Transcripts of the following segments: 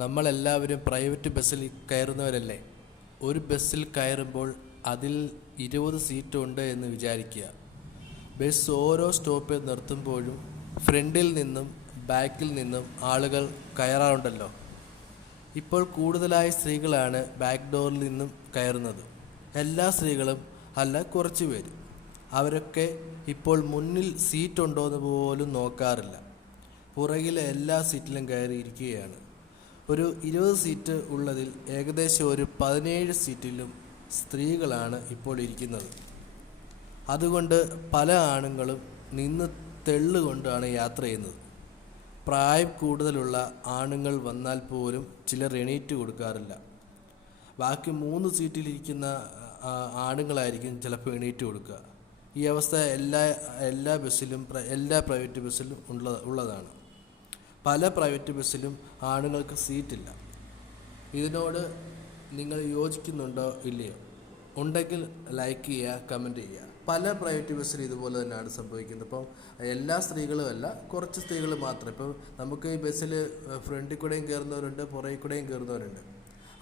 നമ്മളെല്ലാവരും പ്രൈവറ്റ് ബസ്സിൽ കയറുന്നവരല്ലേ. ഒരു ബസ്സിൽ കയറുമ്പോൾ അതിൽ 20 സീറ്റ് ഉണ്ട് എന്ന് വിചാരിക്കുക. ബസ് ഓരോ സ്റ്റോപ്പിൽ നിർത്തുമ്പോഴും ഫ്രണ്ടിൽ നിന്നും ബാക്കിൽ നിന്നും ആളുകൾ കയറാറുണ്ടല്ലോ. ഇപ്പോൾ കൂടുതലായി സ്ത്രീകളാണ് ബാക്ക് ഡോറിൽ നിന്നും കയറുന്നത്. എല്ലാ സ്ത്രീകളും അല്ല, കുറച്ച് പേര്. അവരൊക്കെ ഇപ്പോൾ മുന്നിൽ സീറ്റ് ഉണ്ടോയെന്ന് പോലും നോക്കാറില്ല. പുറകിലെ എല്ലാ സീറ്റിലും കയറിയിരിക്കുകയാണ്. ഒരു 20 സീറ്റ് ഉള്ളതിൽ ഏകദേശം ഒരു 17 സീറ്റിലും സ്ത്രീകളാണ് ഇപ്പോൾ ഇരിക്കുന്നത്. അതുകൊണ്ട് പല ആണുങ്ങളും നിന്ന് തെള്ളുകൊണ്ടാണ് യാത്ര ചെയ്യുന്നത്. പ്രായം കൂടുതലുള്ള ആണുങ്ങൾ വന്നാൽ പോലും ചിലർ എണീറ്റ് കൊടുക്കാറില്ല. ബാക്കി 3 സീറ്റിലിരിക്കുന്ന ആണുങ്ങളായിരിക്കും ചിലപ്പോൾ എണീറ്റ് കൊടുക്കുക. ഈ അവസ്ഥ എല്ലാ ബസ്സിലും എല്ലാ പ്രൈവറ്റ് ബസ്സിലും ഉള്ളതാണ്. പല പ്രൈവറ്റ് ബസ്സിലും ആണുങ്ങൾക്ക് സീറ്റില്ല. ഇതിനോട് നിങ്ങൾ യോജിക്കുന്നുണ്ടോ ഇല്ലയോ? ഉണ്ടെങ്കിൽ ലൈക്ക് ചെയ്യുക, കമൻറ്റ് ചെയ്യുക. പല പ്രൈവറ്റ് ബസ്സിലും ഇതുപോലെ തന്നെയാണ് സംഭവിക്കുന്നത്. ഇപ്പം എല്ലാ സ്ത്രീകളും അല്ല, കുറച്ച് സ്ത്രീകൾ മാത്രം. ഇപ്പോൾ നമുക്ക് ഈ ബസ്സിൽ ഫ്രണ്ടിൽ കൂടെയും കയറുന്നവരുണ്ട്, പുറകിൽ കൂടെയും കയറുന്നവരുണ്ട്.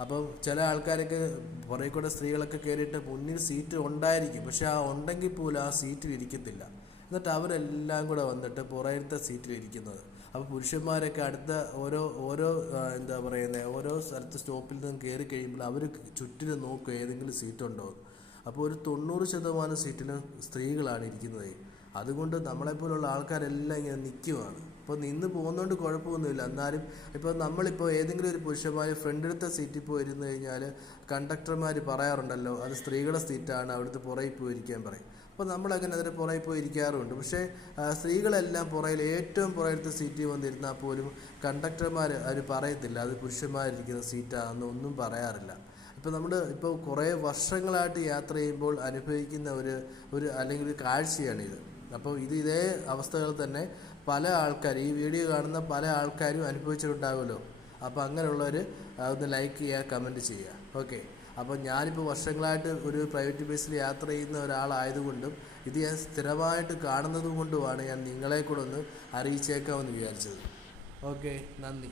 അപ്പം ചില ആൾക്കാരൊക്കെ പുറകിൽ കൂടെ സ്ത്രീകളൊക്കെ കയറിയിട്ട് മുന്നിൽ സീറ്റ് ഉണ്ടായിരിക്കും, പക്ഷെ ആ ഉണ്ടെങ്കിൽ പോലും ആ സീറ്റിൽ ഇരിക്കത്തില്ല. എന്നിട്ട് അവരെല്ലാം കൂടെ വന്നിട്ട് പുറകിലത്തെ സീറ്റിൽ ഇരിക്കുന്നത്. അപ്പോൾ പുരുഷന്മാരൊക്കെ അടുത്ത ഓരോ എന്താ പറയുന്നത്, ഓരോ സ്ഥലത്ത് സ്റ്റോപ്പിൽ നിന്ന് കയറി കഴിയുമ്പോൾ അവർ ചുറ്റിനും നോക്കും ഏതെങ്കിലും സീറ്റുണ്ടോ. അപ്പോൾ ഒരു 90% സീറ്റിലും സ്ത്രീകളാണ് ഇരിക്കുന്നത്. അതുകൊണ്ട് നമ്മളെപ്പോലുള്ള ആൾക്കാരെല്ലാം ഇങ്ങനെ നിൽക്കുവാണ്. ഇപ്പോൾ നിന്ന് പോകുന്നതുകൊണ്ട് കുഴപ്പമൊന്നുമില്ല. എന്നാലും ഇപ്പോൾ നമ്മളിപ്പോൾ ഏതെങ്കിലും ഒരു പുരുഷന്മാർ ഫ്രണ്ടിലത്തെ സീറ്റിൽ പോയി ഇരുന്ന് കഴിഞ്ഞാൽ കണ്ടക്ടർമാർ പറയാറുണ്ടല്ലോ, അത് സ്ത്രീകളുടെ സീറ്റാണ്, അവിടുത്തെ പുറകിൽ പോയി ഇരിക്കാൻ പറയും. അപ്പോൾ നമ്മളങ്ങനെ അതിന് പുറകിൽ പോയി ഇരിക്കാറുണ്ട്. പക്ഷേ സ്ത്രീകളെല്ലാം പുറകിൽ ഏറ്റവും പുറകിലത്തെ സീറ്റിൽ വന്നിരുന്നാൽ പോലും കണ്ടക്ടർമാർ അവർ പറയത്തില്ല അത് പുരുഷന്മാരിരിക്കുന്ന സീറ്റാണെന്ന് ഒന്നും പറയാറില്ല. ഇപ്പോൾ കുറേ വർഷങ്ങളായിട്ട് യാത്ര ചെയ്യുമ്പോൾ അനുഭവിക്കുന്ന ഒരു അല്ലെങ്കിൽ ഒരു കാഴ്ചയാണിത്. അപ്പോൾ ഇതേ അവസ്ഥകൾ തന്നെ പല ആൾക്കാർ, ഈ വീഡിയോ കാണുന്ന പല ആൾക്കാരും അനുഭവിച്ചിട്ടുണ്ടാകുമല്ലോ. അപ്പോൾ അങ്ങനെയുള്ളവർ ഒന്ന് ലൈക്ക് ചെയ്യുക, കമൻറ്റ് ചെയ്യുക. ഓക്കെ. അപ്പോൾ ഞാനിപ്പോൾ വർഷങ്ങളായിട്ട് ഒരു പ്രൈവറ്റ് ബസ്സിൽ യാത്ര ചെയ്യുന്ന ഒരാളായതുകൊണ്ടും ഇത് ഞാൻ സ്ഥിരമായിട്ട് കാണുന്നത് കൊണ്ടുമാണ് ഞാൻ നിങ്ങളെ കൂടെ ഒന്ന് അറിയിച്ചേക്കാമെന്ന് വിചാരിച്ചത്. ഓക്കെ, നന്ദി.